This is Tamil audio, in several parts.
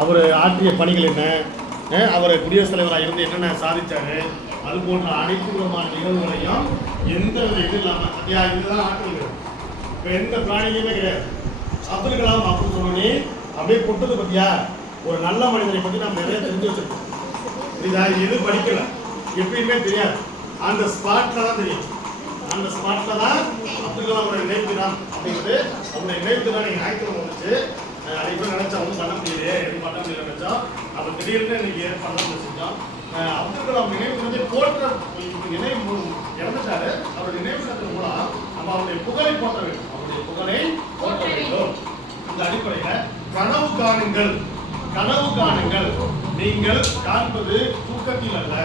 அவர் ஆற்றிய பணிகள் என்ன, அவர் குடியரசுத் தலைவராக இருந்து என்னென்ன சாதிச்சாரு, அது போன்ற அனைத்து விதமான நிகழ்வுகளையும் எந்த வித இது இல்லாமல் சத்தியா இதுதான் ஆற்றல். இப்போ எந்த பிராணியுமே கிடையாது. அப்துல் கலாம் அப்படின்னு சொன்னோன்னே அப்படியே கொட்டது பத்தியா ஒரு நல்ல மனிதனை பற்றி நம்ம நிறைய தெரிஞ்சு வச்சிருக்கோம். இதா எது படிக்கல எப்பயுமே தெரியாது, அந்த ஸ்பாட்ல தான் தெரியும். அந்த ஸ்பாட்ல தான் அப்துல் கலாமோட நினைவு தினம் அப்படிங்கிறது அவருடைய நினைவு தினம் நீங்கள் ஞாயிற்றுக்கிழமை வந்துச்சு. அன்றைக்கு நினைச்சா ஒன்றும் பண்ண முடியலையே, எதுவும் பண்ண முடியல நினைச்சோம். அப்போ திடீர்னு இன்னைக்கு ஏற்பாடு செஞ்சோம். அப்துல் கலாம் நினைவு தினத்தை போற்ற நினைவு இறந்துட்டாரு. அவருடைய நினைவு தினத்தின் மூலம் நம்ம அவருடைய புகழை போற்ற வேண்டும், அவருடைய புகழை போற்ற வேண்டும். அந்த அடிப்படையில் கனவு காணுங்கள், கனவு காணுங்கள். நீங்கள் காண்பது தூக்கத்தில் அல்ல,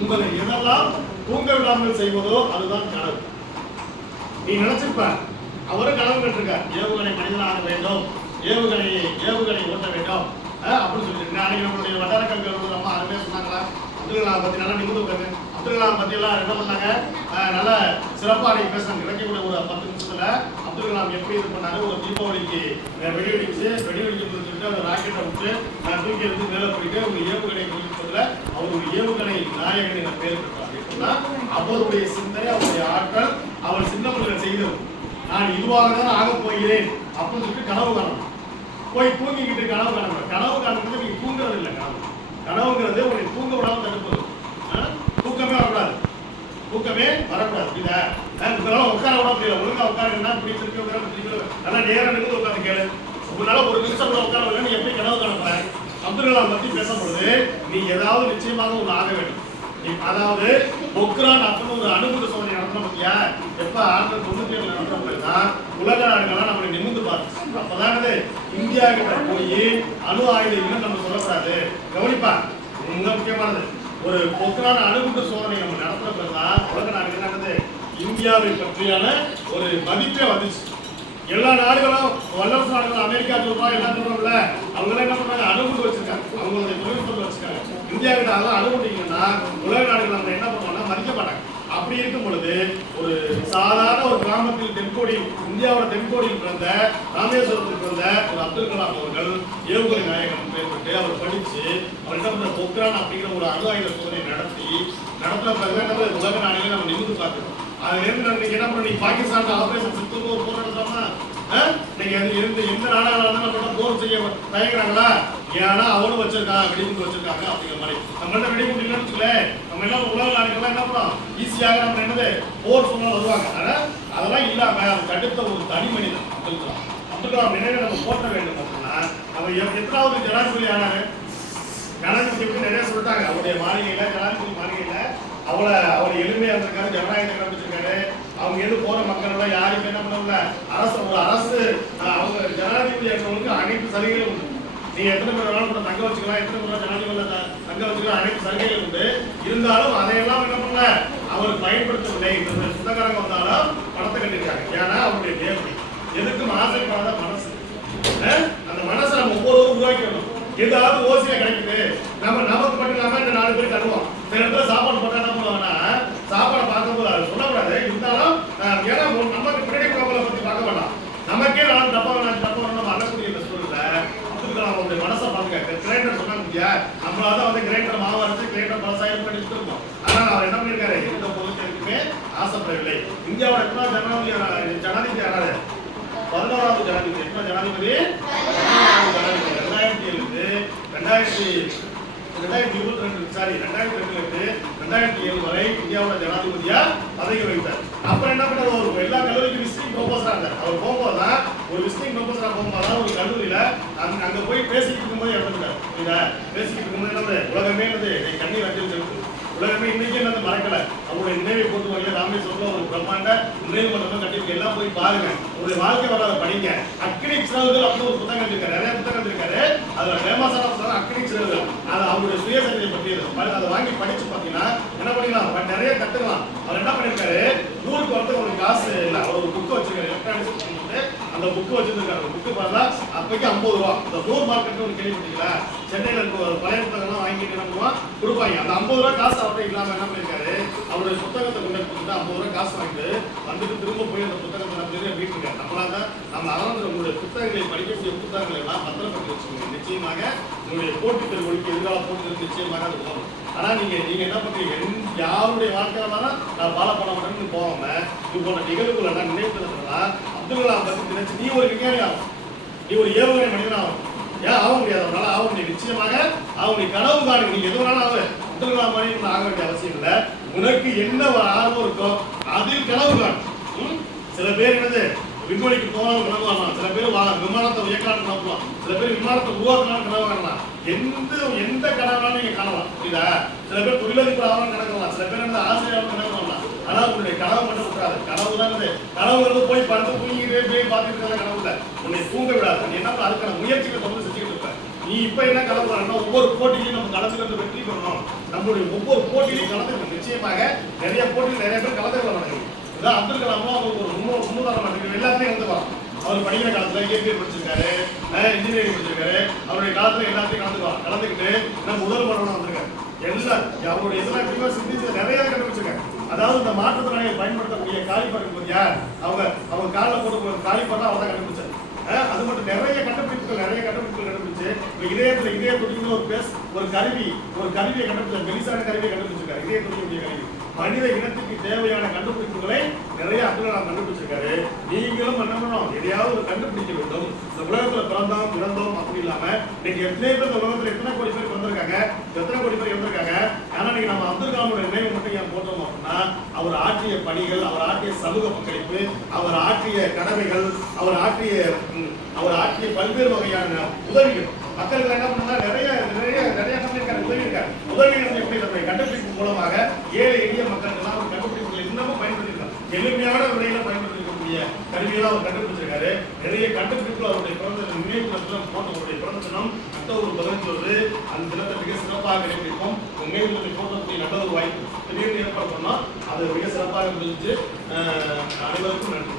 உங்களை எதெல்லாம் தூங்க விடாமல் செய்வதோ அதுதான் கனவு. நீ நினைச்சிருப்ப அவரும் கனவு கண்டிருக்கார், ஏவுகணை மனிதனாக வேண்டும், ஏவுகணை ஓட்ட வேண்டும் அப்படின்னு சொல்லிட்டு. நாளைக்கு நம்மளுடைய வட்டார கல்வி ரொம்ப அருமையாக சொன்னாங்களா, அப்துல் கலாம் பற்றி நல்லா நிமிந்து உட்காந்து அப்துல் கலாம் பற்றி எல்லாம் என்ன பண்ணாங்க, நல்லா சிறப்பாக அன்றைக்கி பேசுனாங்க. கிடைக்கக்கூடிய ஒரு 10 நிமிஷத்தில் அப்துல் கலாம் எப்படி இது பண்ணாரு, ஒரு தீபாவளிக்கு வெடி சொல்லிட்டு அந்த ராக்கெட்டை விட்டு தூக்கி எடுத்து மேலே போயிட்டு ஒரு ஏவுகணை தொழில்நுட்பத்தில் அவர் ஒரு ஏவுகணை நாயகன் என்ற பெயர் பெற்றார். அப்படின்னா அவருடைய சிந்தனை, அவருடைய ஆற்றல், அவர் சின்ன பிள்ளைகள் செய்தது. நான் இதுவாக தான் ஆகப் போகிறேன் அப்படின்னு சொல்லிட்டு கனவு காணணும். போய் தூங்கிக்கிட்டு கனவு காணணும். கனவு காணுறது நீங்க தூங்குறது இல்லை. கனவுங்கிறது உங்களை தூங்க விடாமல் தடுப்பது. தூக்கமே வரக்கூடாது, தூக்கமே வரக்கூடாது. இதெல்லாம் உட்கார விட முடியல. ஒழுங்கா உட்காருங்கன்னா பிடிச்சிருக்கு, நல்லா நேரம் நின்று உட்காந்து கேளு. உங்களால ஒரு நிமிஷம் கூட உட்கார வரல, நீ எப்படி கனவு காண போற? அப்துல் கலாம் பத்தி பேசப்படுது. நீ ஏதாவது நிச்சயமாக ஒன்று ஆக வேண்டும். அதாவது பொக்ரான் அப்படின்னு ஒரு அணுகுண்டு சோதனை நடத்தின பத்தியா, எப்ப 1997 நடத்தினா உலக நாடுகள்லாம் நம்மளை நிமிர்ந்து பார்த்து. அப்பதானது இந்தியா கிட்ட போய் அணு ஆயுத இல்லைன்னு நம்ம சொல்லக்கூடாது. கவனிப்பா, மிக முக்கியமானது, ஒரு பொக்ரான் அணுகுண்டு சோதனை நம்ம நடத்தின பிறகுதான் உலக நாடுகள் நடந்தது இந்தியாவை பற்றியான ஒரு மதிப்பே வந்துச்சு. எல்லா நாடுகளும் வல்லரசு நாடுகள் அமெரிக்கா சொல்றோம், எல்லாம் சொல்றோம்ல, அவங்க என்ன பண்றாங்க, அணுகுண்டு வச்சிருக்காங்க, அவங்களுடைய தொழில்நுட்பத்தை வச்சிருக்காங்க. இந்தியா கிட்ட அதெல்லாம் அணுகுண்டீங்கன்னா உலக நாடுகள் நம்ம என்ன பண்ணுவோம்னா மதிக்க மாட்டாங்க. அப்படி இருக்கும் பொழுது ஒரு சாதாரண ஒரு கிராமத்தில் தென்கோடியில், இந்தியாவோட தென்கோடியில் பிறந்த ராமேஸ்வரத்தில் பிறந்த ஒரு அப்துல் கலாம் அவர்கள் ஏவுகணை நாயகன் பெயர்பட்டு அவர் படிச்சு அவர் என்ன பண்ற பொக்ரான் அப்படிங்கிற ஒரு அணு ஆயுத சோதனை நடத்தின பிறகு உலக நாடுகளை நம்ம நிமிர்ந்து பார்க்கிறோம். அதுல இருந்து நம்ம என்ன பண்ண, நீ பாகிஸ்தான் ஆபரேஷன் சித்தூர் ஒரு போர் நடத்தாம நீங்க இருந்து எந்த நாடாக போர் செய்ய தயங்குறாங்களா? ஏன்னா அவனும் வச்சிருக்கான், வெடிகுண்டு வச்சிருக்காங்க அப்படிங்கிற மாதிரி. நம்மள்ட்ட வெடிகுண்டு இல்லைன்னு வச்சுக்கல, நம்ம எல்லாம் உலக நாடுகள்லாம் என்ன பண்ணோம், ஈஸியாக நம்ம என்னது போர் சொன்னா வருவாங்க. ஆனா அதெல்லாம் இல்லாம அதுக்கு அடுத்த ஒரு தனி மனிதன் அப்துல் கலாம். அப்துல் கலாம் நினைவை நம்ம போற்ற வேண்டும் அப்படின்னா நம்ம எத்தனாவது ஜனாதிபதி ஆனாரு? ஜனாதிபதி பற்றி நிறைய சொல்லிட்டாங்க. அவருடைய மாளிகையில, ஜனாதிபதி மாளிகையில அவளை எளிமையா இருந்திருக்காரு, ஜனநாயகத்தை கண்டுபிடிச்சிருக்காரு. அவங்க எது போற மக்கள் யாருக்கும் என்ன பண்ணல, ஒரு அரசு அவங்க ஜனாதிபதி என்பவங்களுக்கு அனைத்து சலுகைகளும் உண்டு. நீங்க எத்தனை பேர் வேணாலும் கூட தங்க வச்சுக்கலாம், எத்தனை பேர் ஜனாதிபதி தங்க வச்சுக்கலாம், அனைத்து சலுகைகள் உண்டு. இருந்தாலும் அதையெல்லாம் என்ன பண்ணல, அவர் பயன்படுத்தவில்லை. இந்த சொந்தக்காரங்க வந்தாலும் பணத்தை கட்டிருக்காங்க. ஏன்னா அவருடைய தேவை எதுக்கும் ஆசைப்படாத மனசு. அந்த மனசை நம்ம ஒவ்வொருவரும் உருவாக்கணும். ஏதாவது ஓசியா கிடைக்குது, நமக்கு மட்டும் இல்லாம இந்த 4 பேர் தருவோம். சில இடத்துல சாப்பாடு போட்டா என்ன பண்ணுவாங்கன்னா, சாப்பாடை பார்க்கும்போது அது சொல்லக்கூடாது. இருந்தாலும் ஏன்னா நமக்கு பின்னாடி ப்ராப்ளம் பத்தி பார்க்க வேண்டாம், நமக்கே 4 டப்பா வேணும் நம்ம அழக்கூடிய இந்த சூழல்ல அப்துல் கலாம் அவருடைய மனசை பாருங்க. கிரைண்டர் சொன்னாங்க இல்லையா, நம்மளாதான் வந்து கிரைண்டர் மாவு அரைச்சு கிரைண்டர் பலசாயிரம் பண்ணி வச்சிருக்கோம். ஆனால் அவர் என்ன பண்ணிருக்காரு, எந்த பொருட்களுக்குமே ஆசைப்படவில்லை. இந்தியாவோட எத்தனை ஜனாதிபதி ஆனாரு? 11வது ஜனாதிபதி. எத்தனை ஜனாதிபதி? 2022 வரை இந்தியாவோட ஜனாதிபதியா பதவி வைத்தார். அப்புறம் என்ன பண்ணார், எல்லா கல்லூரிக்கும் விசிட்டிங் ப்ரொஃபஸரா இருந்தார். அவர் போகும்போதுதான் ஒரு விசிட்டிங் ப்ரொஃபஸரா போகும்போதுதான் ஒரு கல்லூரியில அங்க போய் பேசிக்கிட்டு இருக்கும்போது இறந்துட்டார். புரியுதா? பேசிக்கிட்டு இருக்கும்போது என்ன உலகமே கண்ணீர் அஞ்சல் செலுத்து. உலகமே இன்னைக்கு என்ன மறக்கல. அவருடைய நினைவை போட்டு வரையில ராமேஸ்வரத்துல ஒரு பிரம்மாண்ட நினைவு மண்டபம் கட்டிருக்கு. எல்லாம் போய் பாருங்க, உங்களுடைய வாழ்க்கை வரலாறு படிங்க. அக்னி சிறகுகள் அப்படின்னு ஒரு புத்தகம் இருக்காரு, நிறைய புத்தகம் இருக்காரு. அதுல ஃபேமஸான புத்தகம் அக்னி சிறகுகள். அது அவருடைய சுயசரிதை பற்றியது. அதை வாங்கி படிச்சு பாத்தீங்கன்னா என்ன பண்ணிக்கலாம், நிறைய கத்துக்கலாம். அவர் என்ன பண்ணிருக்காரு, ஊருக்கு வரதுக்கு அவருக்கு காசு இல்லை, அவர் ஒரு புக்கை வச்சிருக்காரு, எலக்ட்ரானிக்ஸ் அந்த புக்கு வச்சிருக்காங்க. புக்கு பார்த்தா அப்பைக்கு 50 ரூபா. இந்த ஃப்ளோர் மார்க்கெட்னு ஒரு கேள்விப்பட்டீங்களா? சென்னையில் இருக்க ஒரு பழைய புத்தகம்லாம் வாங்கிட்டு என்ன பண்ணுவான் கொடுப்பாங்க. அந்த 50 ரூபா காசு அவர்கிட்ட இல்லாமல் என்ன பண்ணியிருக்காரு, அவருடைய புத்தகத்தை கொண்டு கொடுத்துட்டு 50 ரூபா காசு வாங்கிட்டு வந்துட்டு திரும்ப போய் அந்த புத்தகத்தை நம்ம வீட்டுருக்காரு. நம்மளால தான் நம்ம அதனால் உங்களுடைய புத்தகங்களை படிக்கக்கூடிய புத்தகங்களை எல்லாம் பத்திரப்பட்டு வச்சுக்கோங்க. நிச்சயமாக உங்களுடைய போட்டித் தேர்வுகளுக்கு எதிராக போட்டித் நிச்சயமாக அது போகும். ஆனால் நீங்கள் என்ன பண்ணுறீங்க, யாருடைய வாழ்க்கையில நான் பால பண்ண மாட்டேன்னு போகாம இது போன்ற நிகழ்வுகள் நினைவுனா அப்துல் கலாம் பற்றி நினைச்சு நீ ஒரு விஞ்ஞானி ஆகும், நீ ஒரு ஏவுகணை மனிதன் ஆகும். ஏன் ஆக முடியாது? அதனால ஆக முடியும். நிச்சயமாக அவங்க கனவு காணுங்க. நீங்க எது வேணாலும் ஆக அப்துல் கலாம் மனிதன் ஆக வேண்டிய அவசியம் இல்லை. உனக்கு என்ன ஒரு ஆர்வம் இருக்கோ அதில் கனவு காணும். சில பேர் என்னது விண்வெளிக்கு போகலாம் கனவு காணலாம், சில பேர் விமானத்தை இயக்கலாம் கனவு காணலாம், சில பேர் விமானத்தை உருவாக்கலாம் கனவு காணலாம். எந்த கனவுனாலும் நீங்க காணலாம். புரியுதா? சில பேர் தொழிலதிபர் ஆகலாம் கனவு, சில பேர் என்ன ஆசிரியர் கனவு காணலாம். ஆனா உன்னுடைய கனவு மட்டும் விடாது. கனவு தான் கனவு போய் பார்த்து தூங்கிட்டே போய் பார்த்துட்டு இருக்க கனவு இல்லை. உன்னை தூங்க விடாது. நீ என்ன அதுக்கான முயற்சிகளை தொடர்ந்து செஞ்சுக்கிட்டு இருப்ப. நீ இப்ப என்ன கனவு காணணும், ஒவ்வொரு போட்டியிலையும் நம்ம கலந்துக்கிட்டு வெற்றி பெறணும். நம்மளுடைய ஒவ்வொரு போட்டியிலையும் கலந்துக்கணும். நிச்சயமாக நிறைய போட்டியில் நிறைய பேர் கலந்துக்க மாட்டேங்குது. இதான் அப்துல் கலாம்லாம் அவருக்கு ஒரு முன்னுதாரணம் மாட்டேங்குது. எல்லாத்தையும் கலந்துக்கலாம். அவர் படிக்கிற காலத்துல இயற்பியல் படிச்சிருக்காரு, இன்ஜினியரிங் படிச்சிருக்காரு. அவருடைய காலத்துல எல்லாத்தையும் கலந்துக்கிட்டு நம்ம முதல் மரணம் வந்திருக்காரு. எல்லாம் அவருடைய இதெல்லாம் சிந்திச்சு நிறைய கண்டுபிடிச்சிருக்காரு. அதாவது இந்த மாற்றுத்திறனாளியை பயன்படுத்தக்கூடிய காலிப்பர் பத்தியா அவங்க காலில் போட்டு காலிப்பர் தான் அவர் தான் கண்டுபிடிச்சாரு. அது மட்டும் நிறைய கண்டுபிடிப்புகள் கண்டுபிடிச்சு இதய துடிக்கிற ஒரு கருவியை கண்டுபிடிச்சார். பெரிசான கருவியை கண்டுபிடிச்சிருக்காரு. இதய துடிக்கக்கூடிய கருவி. மனித இனத்துக்கு தேவையான கண்டுபிடிப்புகளை நிறைய அப்துல் கலாம் கண்டுபிடிச்சிருக்காரு. நீங்களும் என்ன பண்ணணும், எதையாவது ஒரு கண்டுபிடிக்க வேண்டும். இந்த உலகத்துல பிறந்தோம் இறந்தோம் அப்படி இல்லாம இன்னைக்கு எத்தனை பேர் இந்த உலகத்துல எத்தனை கோடி பேர் வந்திருக்காங்க, எத்தனை கோடி பேர் இறந்திருக்காங்க. ஆனா நீங்க நம்ம அப்துல் கலாமுடைய நினைவு மட்டும் ஏன் போட்டோம் அப்படின்னா, அவர் ஆற்றிய பணிகள், அவர் ஆற்றிய சமூக பங்களிப்பு, அவர் ஆற்றிய கடமைகள், அவர் ஆற்றிய பல்வேறு வகையான உதவிகள் மக்களுக்கு என்ன பண்ணா நிறைய உதவி இருக்காரு. உதவிகள் எப்படி நம்முடைய கண்டுபிடிப்பு மூலமாக ஏழை எளிய மக்களுக்கு எல்லாம் ஒரு கண்டுபிடிப்புகளை இன்னமும் பயன்படுத்திருக்காரு. எளிமையான முறையில பயன்படுத்திருக்கக்கூடிய கருவியெல்லாம் அவர் கண்டுபிடிச்சிருக்காரு. நிறைய கண்டுபிடிப்பு அவருடைய பிறந்த நினைவு தினம் போட்டவருடைய பிறந்த தினம் அக்டோபர் 11 அந்த தினத்தை மிக சிறப்பாக கடைபிடிப்போம். நினைவு தினத்தை போட்டக்கூடிய நல்ல ஒரு வாய்ப்பு திடீர்னு ஏற்பாடு பண்ணோம். அது மிக சிறப்பாக இருந்துச்சு. அனைவருக்கும் நன்றி.